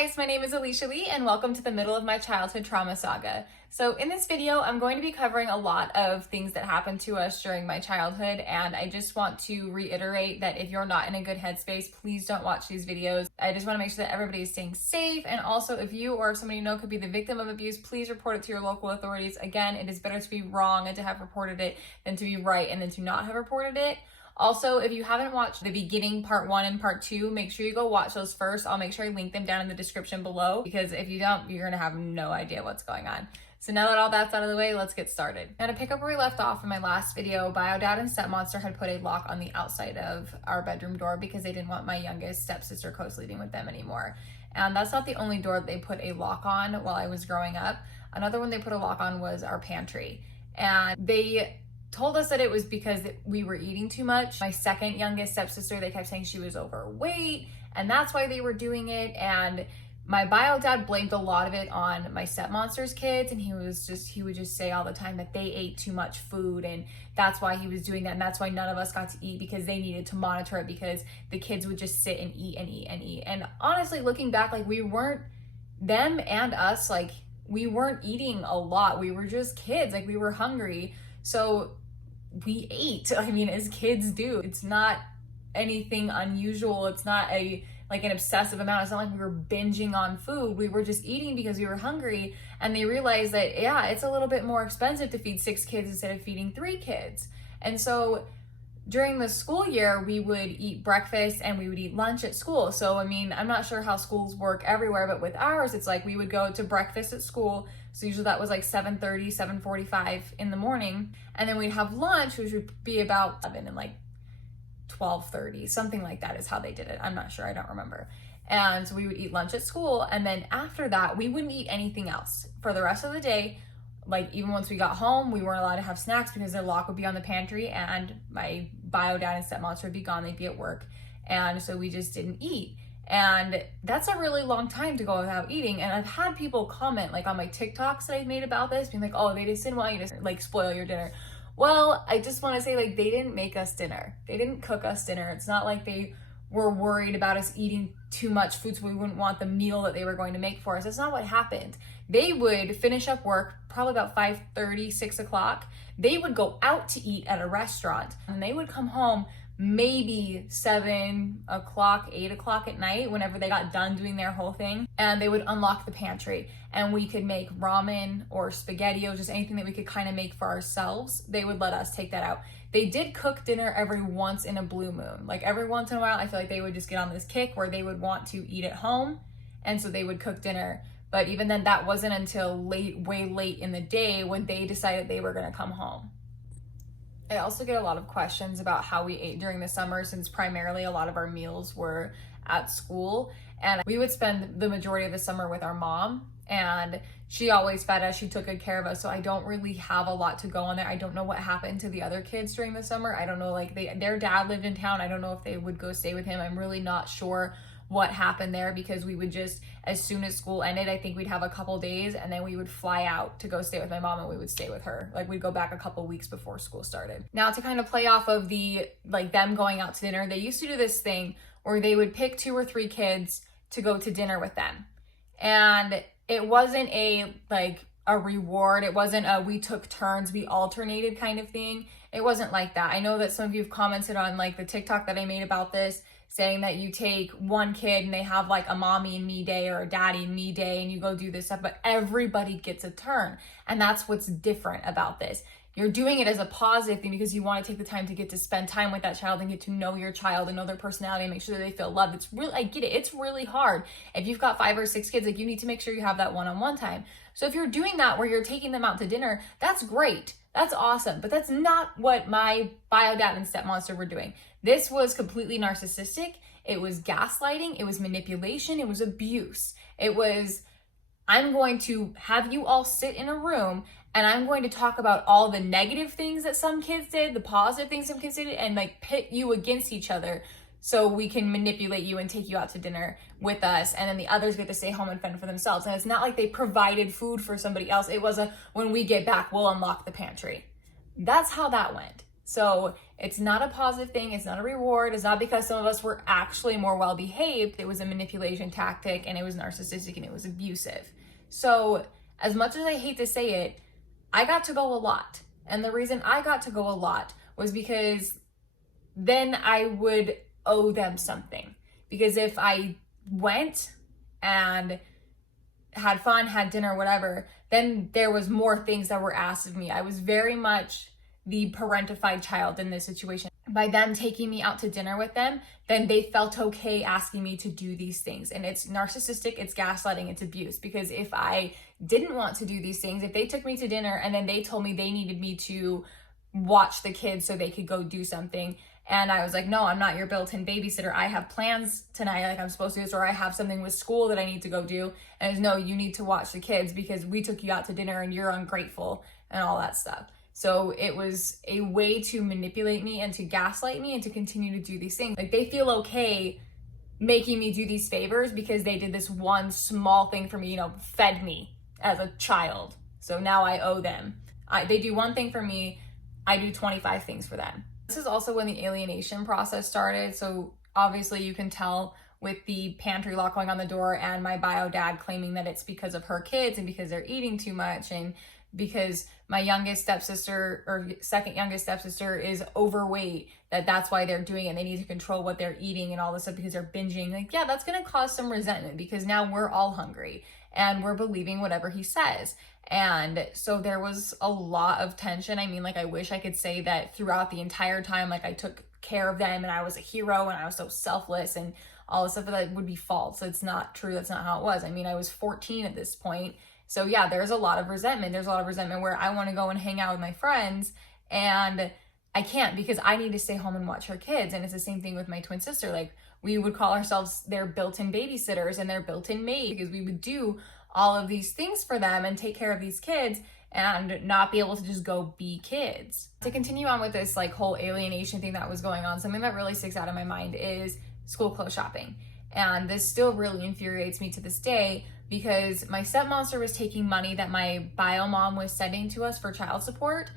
guys, my name is Alicia Lea and welcome to the middle of my childhood trauma saga. So in this video, I'm going to be covering a lot of things that happened to us during my childhood, and I just want to reiterate that if you're not in a good headspace, please don't watch these videos. I just want to make sure that everybody is staying safe, and also if you or somebody you know could be the victim of abuse, please report it to your local authorities. Again, it is better to be wrong and to have reported it than to be right and then to not have reported it. Also, if you haven't watched the beginning part 1 and part 2, make sure you go watch those first. I'll make sure I link them down in the description below, because if you don't, you're gonna have no idea what's going on. So now that all that's out of the way, let's get started. Now to pick up where we left off in my last video, Bio Dad and Stepmonster had put a lock on the outside of our bedroom door because they didn't want my youngest stepsister co-sleeping with them anymore. And that's not the only door that they put a lock on while I was growing up. Another one they put a lock on was our pantry. And they told us that it was because we were eating too much. My second youngest stepsister, they kept saying she was overweight and that's why they were doing it. And my bio dad blamed a lot of it on my stepmonster's kids, and he would just say all the time that they ate too much food and that's why he was doing that, and that's why none of us got to eat, because they needed to monitor it because the kids would just sit and eat and eat and eat. And honestly, looking back, like we weren't, them and us, like we weren't eating a lot. We were just kids, like we were hungry. So we ate, I mean, as kids do. It's not anything unusual. It's not like an obsessive amount. It's not like we were binging on food. We were just eating because we were hungry. And they realized that, yeah, it's a little bit more expensive to feed 6 kids instead of feeding 3 kids. And so during the school year, we would eat breakfast and we would eat lunch at school. So, I mean, I'm not sure how schools work everywhere, but with ours, it's like we would go to breakfast at school. So usually that was like 7:30, 7:45 in the morning. And then we'd have lunch, which would be about 11 and like 12:30, something like that is how they did it. I'm not sure, I don't remember. And so we would eat lunch at school. And then after that, we wouldn't eat anything else for the rest of the day. Like even once we got home, we weren't allowed to have snacks because their lock would be on the pantry and my bio dad and stepmonster would be gone, they'd be at work. And so we just didn't eat. And that's a really long time to go without eating. And I've had people comment like on my TikToks that I've made about this, being like, oh, they just didn't want you to like spoil your dinner. Well, I just want to say, like, they didn't make us dinner. They didn't cook us dinner. It's not like they were worried about us eating too much food so we wouldn't want the meal that they were going to make for us. That's not what happened. They would finish up work probably about 5:30, 6 o'clock. They would go out to eat at a restaurant and they would come home maybe 7 o'clock, 8 o'clock at night, whenever they got done doing their whole thing. And they would unlock the pantry and we could make ramen or spaghetti or just anything that we could kind of make for ourselves. They would let us take that out. They did cook dinner every once in a blue moon. Like every once in a while, I feel like they would just get on this kick where they would want to eat at home. And so they would cook dinner. But even then, that wasn't until way late in the day when they decided they were gonna come home. I also get a lot of questions about how we ate during the summer, since primarily a lot of our meals were at school. And we would spend the majority of the summer with our mom, and she always fed us, she took good care of us. So I don't really have a lot to go on there. I don't know what happened to the other kids during the summer. I don't know, like their dad lived in town. I don't know if they would go stay with him. I'm really not sure what happened there, because we would just, as soon as school ended, I think we'd have a couple days and then we would fly out to go stay with my mom and we would stay with her. Like we'd go back a couple weeks before school started. Now to kind of play off of the, like them going out to dinner, they used to do this thing where they would pick 2 or 3 kids to go to dinner with them. And it wasn't a reward. It wasn't a we took turns, we alternated kind of thing. It wasn't like that. I know that some of you have commented on like the TikTok that I made about this, saying that you take one kid and they have like a mommy and me day or a daddy and me day and you go do this stuff, but everybody gets a turn. And that's what's different about this. You're doing it as a positive thing because you want to take the time to get to spend time with that child and get to know your child and know their personality and make sure that they feel loved. It's really, I get it. It's really hard. If you've got 5 or 6 kids, like you need to make sure you have that one-on-one time. So if you're doing that where you're taking them out to dinner, that's great. That's awesome. But that's not what my bio dad and stepmonster were doing. This was completely narcissistic. It was gaslighting. It was manipulation. It was abuse. It was, I'm going to have you all sit in a room and I'm going to talk about all the negative things that some kids did, the positive things some kids did, and like pit you against each other so we can manipulate you and take you out to dinner with us. And then the others get to stay home and fend for themselves. And it's not like they provided food for somebody else. It was when we get back, we'll unlock the pantry. That's how that went. So it's not a positive thing. It's not a reward. It's not because some of us were actually more well behaved. It was a manipulation tactic, and it was narcissistic, and it was abusive. So as much as I hate to say it, I got to go a lot. And the reason I got to go a lot was because then I would owe them something. Because if I went and had fun, had dinner, whatever, then there was more things that were asked of me. I was very much the parentified child in this situation. By them taking me out to dinner with them, then they felt okay asking me to do these things. And it's narcissistic, it's gaslighting, it's abuse. Because if I didn't want to do these things, if they took me to dinner and then they told me they needed me to watch the kids so they could go do something, and I was like, no, I'm not your built-in babysitter. I have plans tonight, like I'm supposed to do this, or I have something with school that I need to go do. And it's, no, you need to watch the kids because we took you out to dinner and you're ungrateful and all that stuff. So it was a way to manipulate me and to gaslight me and to continue to do these things. Like, they feel okay making me do these favors because they did this one small thing for me, fed me as a child. So now I owe them. They do one thing for me, I do 25 things for them. This is also when the alienation process started. So obviously you can tell with the pantry lock going on the door and my bio dad claiming that it's because of her kids and because they're eating too much, and because my youngest stepsister or second youngest stepsister is overweight, that's why they're doing it. They need to control what they're eating and all this stuff because they're binging. Like, yeah, that's going to cause some resentment because now we're all hungry and we're believing whatever he says. And so there was a lot of tension. I mean, like, I wish I could say that throughout the entire time, like, I took care of them and I was a hero and I was so selfless and all this stuff, but that would be false. It's not true. That's not how it was. I mean, I was 14 at this point. So yeah, there's a lot of resentment. There's a lot of resentment where I want to go and hang out with my friends and I can't because I need to stay home and watch her kids. And it's the same thing with my twin sister. Like, we would call ourselves their built-in babysitters and their built-in maid because we would do all of these things for them and take care of these kids and not be able to just go be kids. To continue on with this like whole alienation thing that was going on, something that really sticks out in my mind is school clothes shopping. And this still really infuriates me to this day because my stepmonster was taking money that my bio mom was sending to us for child support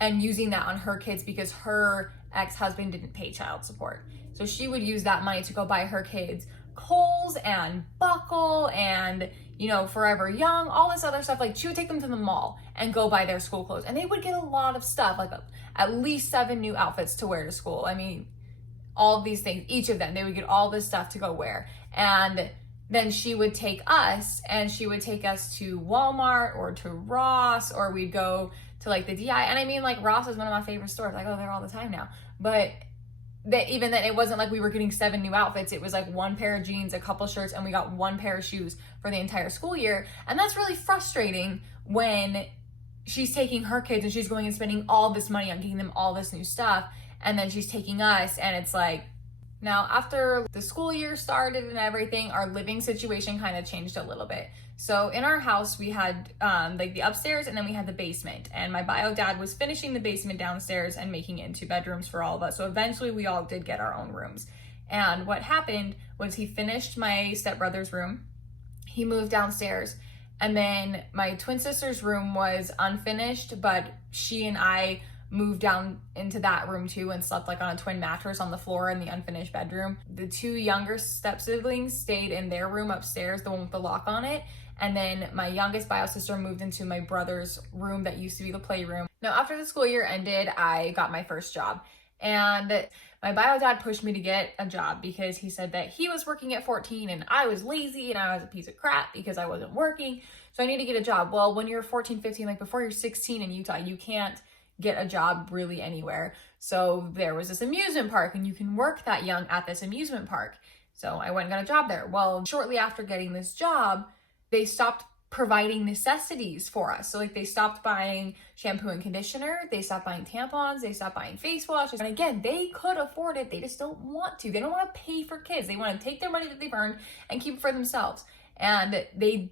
and using that on her kids because her ex-husband didn't pay child support. So she would use that money to go buy her kids Kohl's and Buckle and, Forever Young, all this other stuff. Like, she would take them to the mall and go buy their school clothes. And they would get a lot of stuff, like at least 7 new outfits to wear to school. I mean, all of these things, each of them, they would get all this stuff to go wear. And then she would take us and she would take us to Walmart or to Ross, or we'd go to like the DI. And I mean, like, Ross is one of my favorite stores. I go there all the time now. But even then, it wasn't like we were getting 7 new outfits. It was like 1 pair of jeans, a couple shirts, and we got 1 pair of shoes for the entire school year. And that's really frustrating when she's taking her kids and she's going and spending all this money on getting them all this new stuff. And then she's taking us, and it's like, now after the school year started and everything, our living situation kind of changed a little bit. So in our house, we had like the upstairs and then we had the basement, and my bio dad was finishing the basement downstairs and making it into bedrooms for all of us. So eventually we all did get our own rooms. And what happened was he finished my stepbrother's room, he moved downstairs, and then my twin sister's room was unfinished, but she and I moved down into that room too and slept like on a twin mattress on the floor in the unfinished bedroom. The 2 younger step siblings stayed in their room upstairs, the one with the lock on it. And then my youngest bio sister moved into my brother's room that used to be the playroom. Now, after the school year ended, I got my first job. And my bio dad pushed me to get a job because he said that he was working at 14 and I was lazy and I was a piece of crap because I wasn't working. So I need to get a job. Well, when you're 14, 15, like before you're 16 in Utah, you can't get a job really anywhere. So there was this amusement park and you can work that young at this amusement park. So I went and got a job there. Well, shortly after getting this job, they stopped providing necessities for us. So like they stopped buying shampoo and conditioner, they stopped buying tampons, they stopped buying face washes. And again, they could afford it. They just don't want to. They don't want to pay for kids. They want to take their money that they've earned and keep it for themselves. And they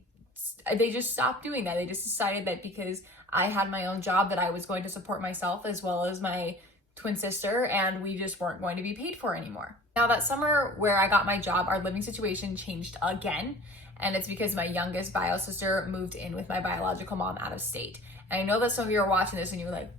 just stopped doing that. They just decided that because I had my own job that I was going to support myself as well as my twin sister, and we just weren't going to be paid for anymore. Now that summer where I got my job, our living situation changed again. And it's because my youngest bio sister moved in with my biological mom out of state. And I know that some of you are watching this and you're like,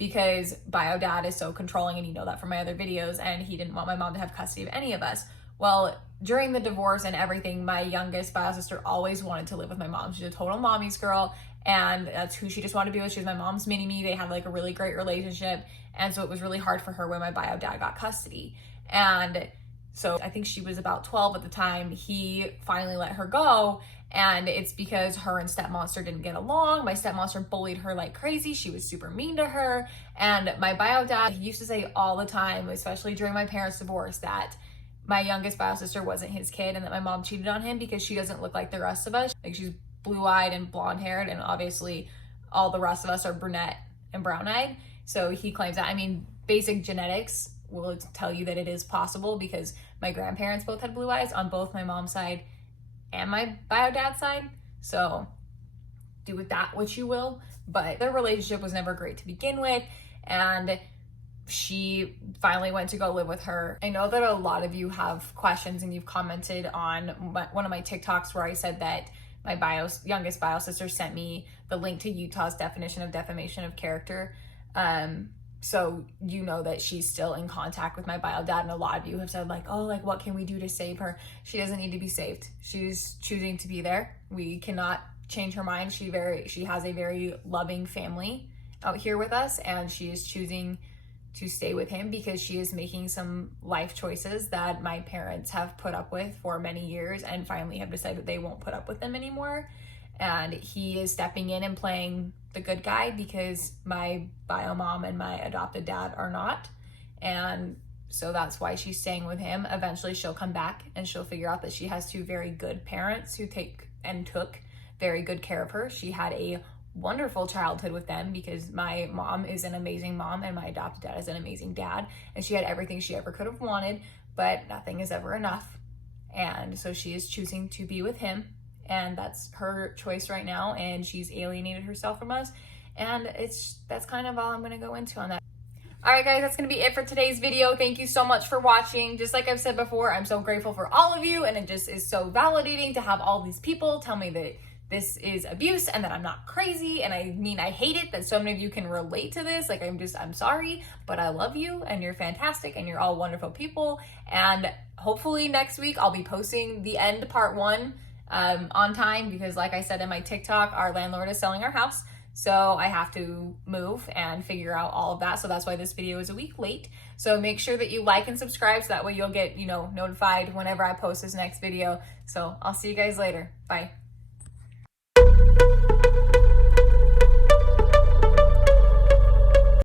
because bio dad is so controlling, and you know that from my other videos, and he didn't want my mom to have custody of any of us. Well, during the divorce and everything, my youngest bio sister always wanted to live with my mom. She's a total mommy's girl, and that's who she just wanted to be with. She was my mom's mini-me. They had like a really great relationship, and so it was really hard for her when my bio dad got custody. And so I think she was about 12 at the time. He finally let her go, and it's because her and stepmonster didn't get along. My stepmonster bullied her like crazy. She was super mean to her. And my bio dad, he used to say all the time, especially during my parents' divorce, that my youngest bio sister wasn't his kid and that my mom cheated on him because she doesn't look like the rest of us. Like, she's blue-eyed and blonde-haired, and obviously all the rest of us are brunette and brown-eyed. So he claims that. I mean, basic genetics will tell you that it is possible, because my grandparents both had blue eyes on both my mom's side and my bio dad's side. So do with that what you will. But their relationship was never great to begin with, and she finally went to go live with her. I know that a lot of you have questions, and you've commented on one of my TikToks where I said that my youngest bio sister sent me the link to Utah's definition of defamation of character. So you know that she's still in contact with my bio dad, and a lot of you have said like, oh, like what can we do to save her? She doesn't need to be saved. She's choosing to be there. We cannot change her mind. She has a very loving family out here with us, and she is choosing to stay with him because she is making some life choices that my parents have put up with for many years and finally have decided they won't put up with them anymore. And he is stepping in and playing the good guy because my bio mom and my adopted dad are not. And so that's why she's staying with him. Eventually she'll come back and she'll figure out that she has two very good parents who took very good care of her. She had a wonderful childhood with them because my mom is an amazing mom and my adopted dad is an amazing dad. And she had everything she ever could have wanted, but nothing is ever enough. And so she is choosing to be with him. And that's her choice right now, and she's alienated herself from us, and that's kind of all I'm going to go into on that. All right, guys, that's going to be it for today's video. Thank you so much for watching. Just like I've said before, I'm so grateful for all of you, and it just is so validating to have all these people tell me that this is abuse and that I'm not crazy. And I mean, I hate it that so many of you can relate to this. Like, I'm sorry, but I love you, and you're fantastic, and you're all wonderful people. And hopefully next week I'll be posting the end part 1 on time, because like I said in my TikTok, our landlord is selling our house, so I have to move and figure out all of that. So that's why this video is a week late. So make sure that you like and subscribe so that way you'll get, notified whenever I post this next video. So I'll see you guys later. Bye.